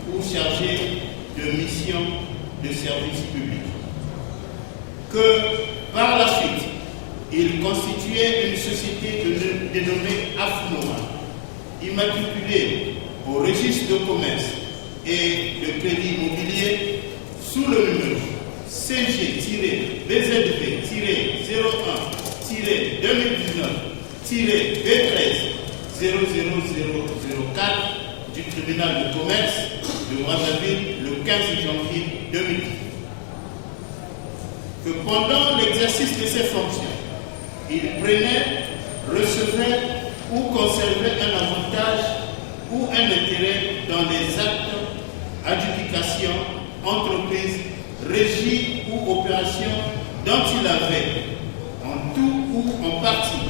ou chargé de mission de service public. Que, par la suite, il constituait une société dénommée AFNOMA, immatriculée au registre de commerce et de crédit immobilier sous le numéro CG-BZB-2019-B13-00004 du tribunal de commerce de Brazzaville le 15 janvier 2010. Que pendant l'exercice de ses fonctions, il prenait, recevait ou conservait un avantage ou un intérêt dans les actes, adjudications, entreprises, régies ou opérations dont il avait, en tout ou en partie,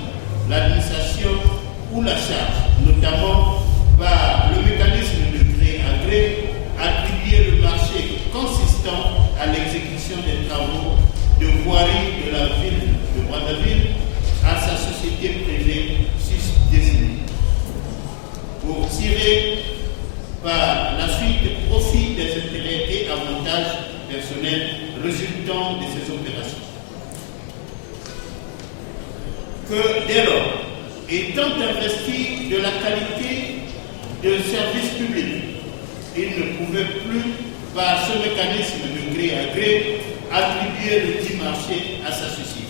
l'administration ou la charge, notamment par le mécanisme de gré à gré, attribuer le marché consistant à l'exécution des travaux de voirie de la ville de Brazzaville à sa société privée sus-désignée. Pour tirer par personnels résultant de ces opérations. Que dès lors, étant investi de la qualité de service public, il ne pouvait plus, par ce mécanisme de gré à gré, attribuer le dit marché à sa société.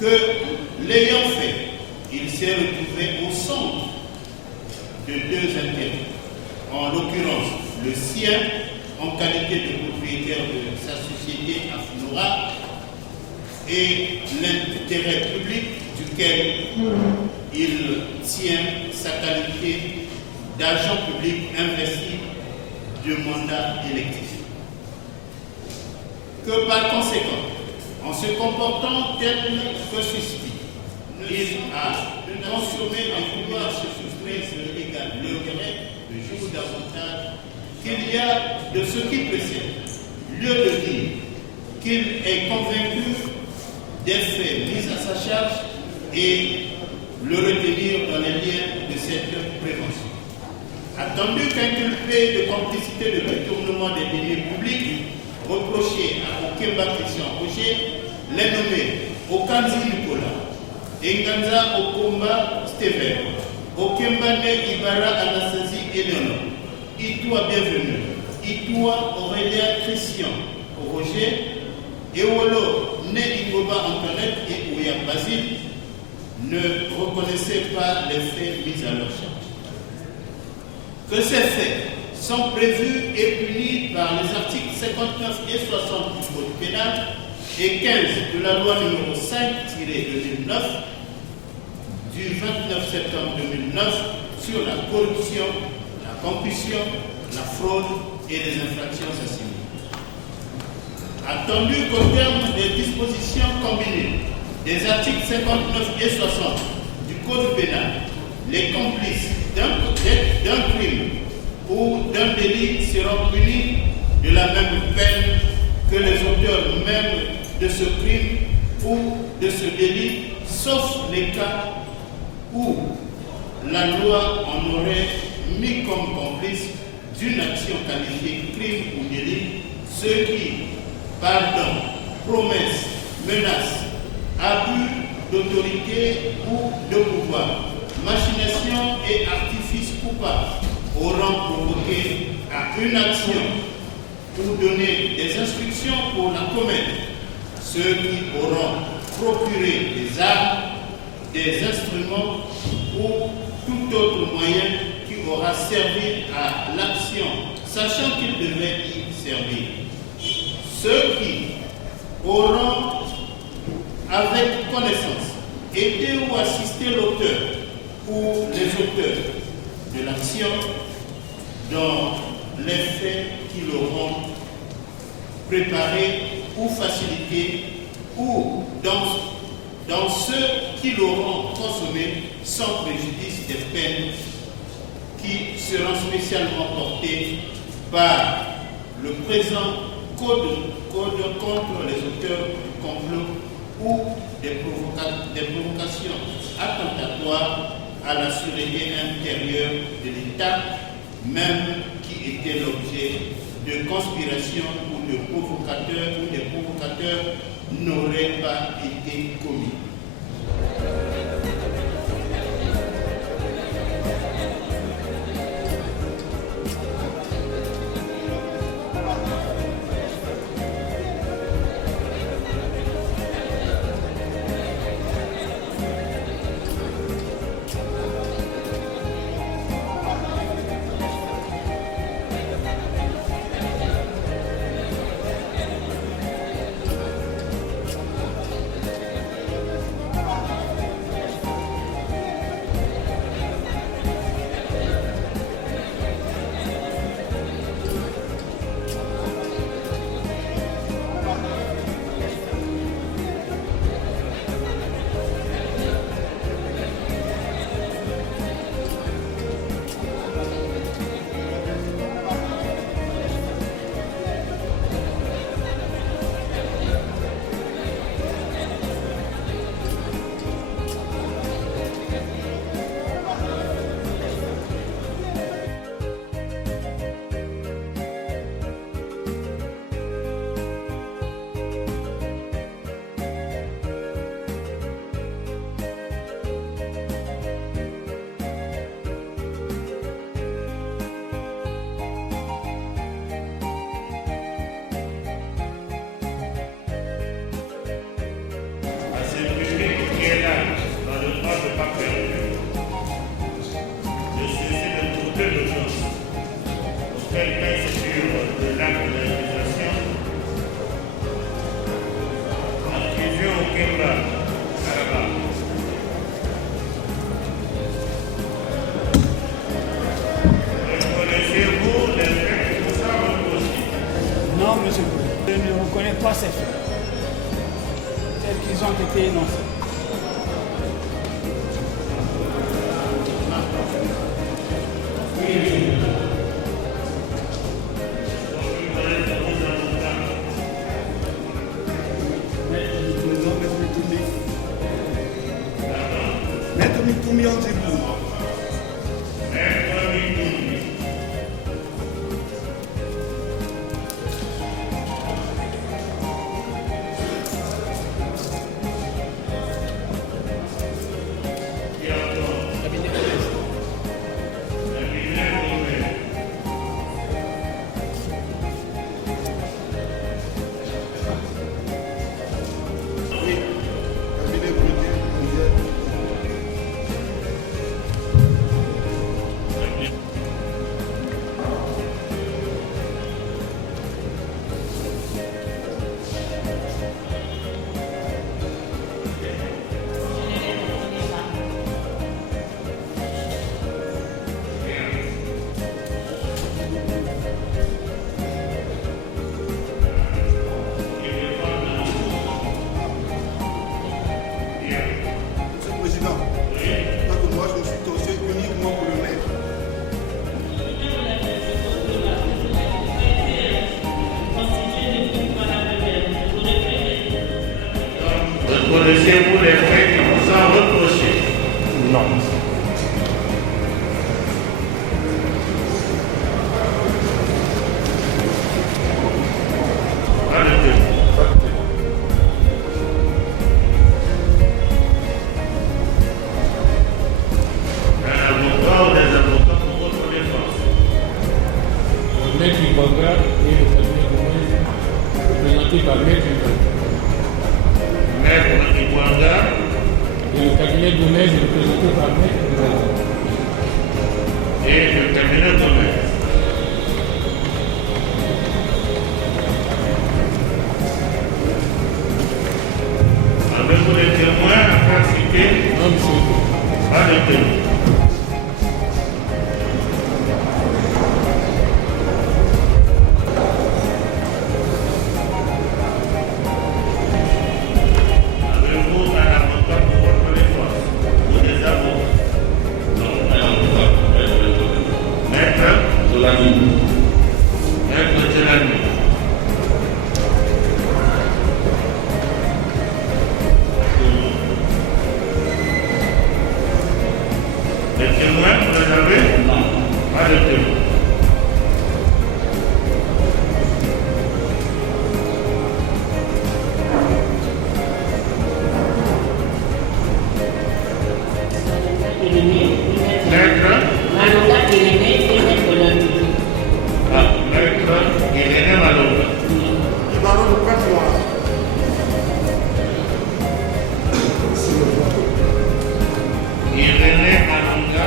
Que l'ayant fait, il s'est retrouvé au centre de deux intérêts, en l'occurrence le sien en qualité de propriétaire de sa société Afnora et l'intérêt public duquel il tient sa qualité d'agent public investi de mandat électif. Que par conséquent, en se comportant tel que ceci, il a consommé en pouvoir se soustraire légal l'intérêt de juste davantage qu'il y a de ce qui précède, lieu de dire qu'il est convaincu des faits mis à sa charge et le retenir dans les liens de cette prévention. Attendu qu'inculpé de complicité de détournement des deniers publics, reproché à Okemba Christian Roger, les nommés Okanzi Nicolas, Enganza Okomba Steven, Okembane Ibara Anastasie Eleonore, Itoua Bienvenue, Itoua Aurélia Christian Roger, Ewolo Né Igoba Antoinette et Ouya Basile ne reconnaissaient pas les faits mis à leur charge. Que ces faits sont prévus et punis par les articles 59 et 60 du Code pénal et 15 de la loi numéro 5-2009 du 29 septembre 2009 sur la corruption, la concussion, la fraude et les infractions assimilées. Attendu qu'au terme des dispositions combinées des articles 59 et 60 du Code pénal, les complices d'un crime ou d'un délit seront punis de la même peine que les auteurs même de ce crime ou de ce délit, sauf les cas où la loi en aurait mis comme complice d'une action qualifiée crime ou délit ceux qui, pardon, promesses, menaces, abus d'autorité ou de pouvoir, machination et artifice coupable auront provoqué à une action ou donné des instructions pour la commettre, ceux qui auront procuré des armes, des instruments ou tout autre moyen qui aura servi à l'action, sachant qu'il devait y servir. Ceux qui auront, avec connaissance, aidé ou assisté l'auteur ou les auteurs de l'action dans les faits qu'ils auront préparés ou facilités ou dans ceux qui l'auront consommé sans préjudice des peines qui seront spécialement portées par le présent code contre les auteurs du complot ou des provocations attentatoires à la sûreté intérieure de l'État, même qui était l'objet de conspiration ou de provocateurs ou des provocateurs n'auraient pas été commis. Kimba, Caraba. Reconnaissez-vous les faits qui vous sont reprochés? Non, monsieur le président, je ne reconnais pas ces faits tels qu'ils ont été énoncés. Maître Mitoumi Anzibou. Maître Mitoumi. Qui encore? Cabinet Gomez. Oui, cabinet Gomez. Monsieur le Président, tant que moi je me suis torché uniquement pour le maître. Reconnaissez-vous les faits qui vous sont reprochés? Non. Pas de témoin. Un avocat ou des avocats pour votre défense? Maître Ibanga et le cabinet Gomez, représenté par Maître Ibanga. Maître Ibanga Et le cabinet Gomez, représenté par Maître Ibanga. et le cabinet Gomez. Avez-vous des témoins à faire citer? Non, monsieur. Pas de témoins. Avez-vous un avocat pour votre défense? Ou des avocats? Non, un avocat. Maître Solani. Maître Djelani. Les témoins, vous les avez? Non. Pas de témoins. Maître L'avocat Irénée et Maître Lamy. Maître Irénée Malonga. Du baron de Patrimoine. Irénée Malonga.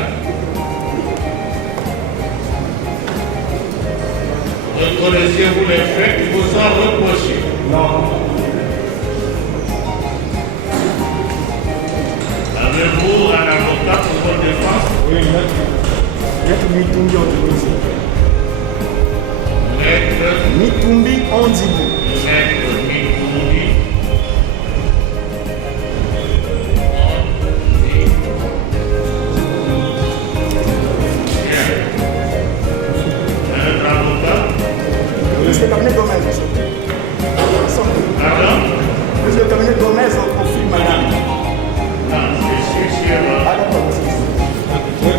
Reconnaissez-vous les faits qui vous sont reprochés? Non. Avez-vous un avocat pour votre défense? Oui, maître Mitoumi Anzibou. Maître Mitoumi Anzibou. Maître Mitoumi. Bien. Un avocat? Monsieur le cabinet Gomez, monsieur. Pardon? Monsieur le cabinet Gomez, on confirme madame. Non, c'est sur Ah d'accord, monsieur. J'ai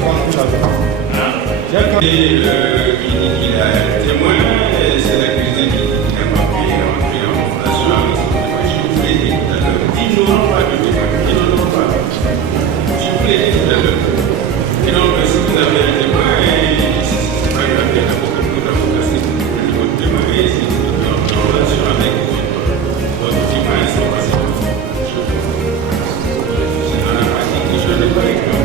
compris la hein? Il a témoin, c'est l'accusé qui n'a pas pu entrer en relation avec son témoin. Je vous l'ai dit tout à l'heure. Ils n'auront pas de témoin. Ils n'en auront pas. Je vous l'ai dit tout à l'heure. Et donc, si vous avez un témoin, c'est pas grave, il y a l'avocat, c'est votre témoin, mais si vous êtes en relation avec votre témoin, c'est pas ça. C'est dans la pratique, je n'ai pas écrit.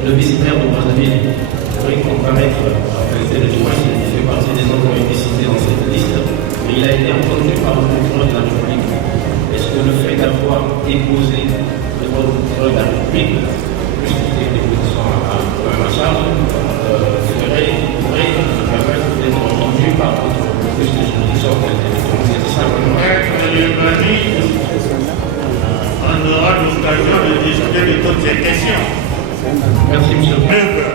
Le vice-maire de Brazzaville pourrait comparaître à présenter le témoin, il fait partie des noms qui ont été cités dans cette liste, mais il a été entendu par le procureur de la République. Est-ce que le fait d'avoir déposé devant le procureur de la République, plus des dépositions à ma charge, pourrait permettre d'être entendu par d'autres plus de juridictions qui ont été déposées simplement? On aura l'occasion de discuter de toutes ces questions. Merci, monsieur le président.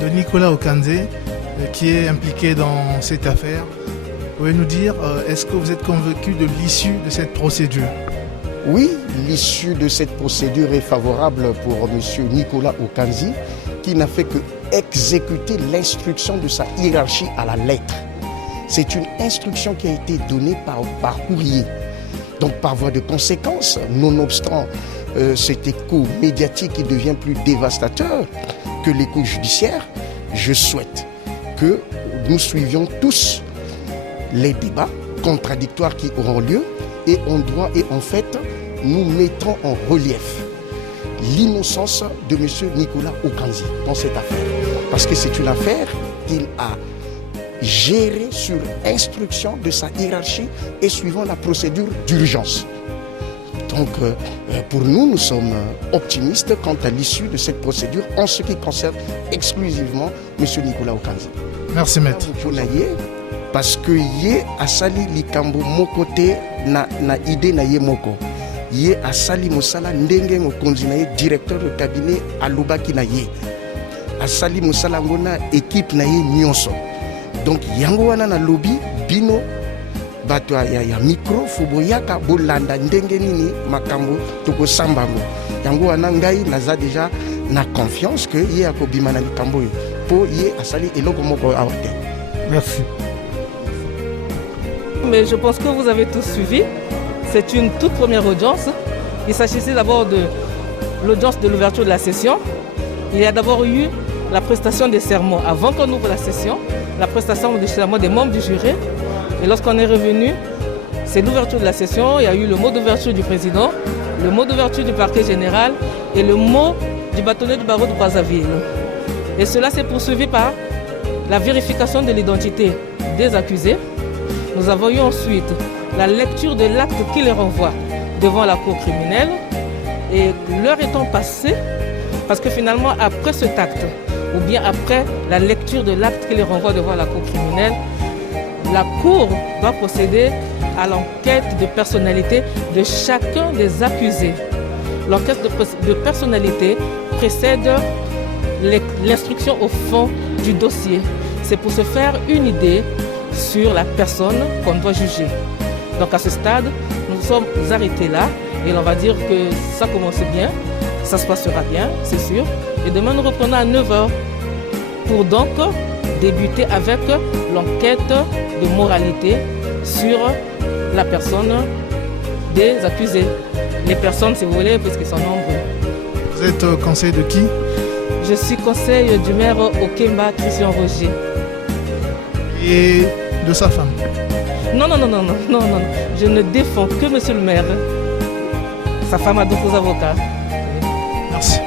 De Nicolas Okanzé, qui est impliqué dans cette affaire. Pouvez nous dire, est-ce que vous êtes convaincu de l'issue de cette procédure? Oui, l'issue de cette procédure est favorable pour M. Nicolas Okanzé, qui n'a fait que exécuter l'instruction de sa hiérarchie à la lettre. C'est une instruction qui a été donnée par courrier. Donc par voie de conséquence, nonobstant cet écho médiatique qui devient plus dévastateur que l'écho judiciaire, je souhaite que nous suivions tous les débats contradictoires qui auront lieu et en fait nous mettons en relief l'innocence de M. Nicolas Okanzé dans cette affaire. Parce que c'est une affaire qu'il a gérée sur instruction de sa hiérarchie et suivant la procédure d'urgence. Donc pour nous, nous sommes optimistes quant à l'issue de cette procédure en ce qui concerne exclusivement M. Nicolas Okanzé. Merci maître. Parce que yé asali likambo mokote na idée na ye moko. Yé asali mosala ndenge mokonzi na ye directeur de cabinet alobaki na ye. Asali mosala ngona équipe na ye nyonso. Donc yango wana na lobby bino bato ya micro fuboyaka bolanda ndenge nini makambo toko sambango. Yango wana ngai naza déjà na confiance que ye akobima na likambo yo po ye asali eloko moko awate. Merci. Mais je pense que vous avez tous suivi. C'est une toute première audience. Il s'agissait d'abord de l'audience de l'ouverture de la session. Il y a d'abord eu la prestation des sermons avant qu'on ouvre la session, la prestation des sermons des membres du jury. Et lorsqu'on est revenu, c'est l'ouverture de la session. Il y a eu le mot d'ouverture du président, le mot d'ouverture du parquet général et le mot du bâtonnier du barreau de Brazzaville. Et cela s'est poursuivi par la vérification de l'identité des accusés. Nous avons eu ensuite la lecture de l'acte qui les renvoie devant la cour criminelle. Et l'heure étant passée, parce que finalement, après cet acte, ou bien après la lecture de l'acte qui les renvoie devant la cour criminelle, la cour doit procéder à l'enquête de personnalité de chacun des accusés. L'enquête de personnalité précède l'instruction au fond du dossier. C'est pour se faire une idée sur la personne qu'on doit juger. Donc à ce stade, nous sommes arrêtés là et on va dire que ça commence bien, ça se passera bien, c'est sûr. Et demain, nous reprenons à 9h pour donc débuter avec l'enquête de moralité sur la personne des accusés. Les personnes, si vous voulez, puisqu'ils sont nombreux. Vous êtes conseiller de qui? Je suis conseiller du maire Okemba, Christian Roger. Et de sa femme? Non. Je ne défends que monsieur le maire. Sa femme a d'autres avocats. Merci.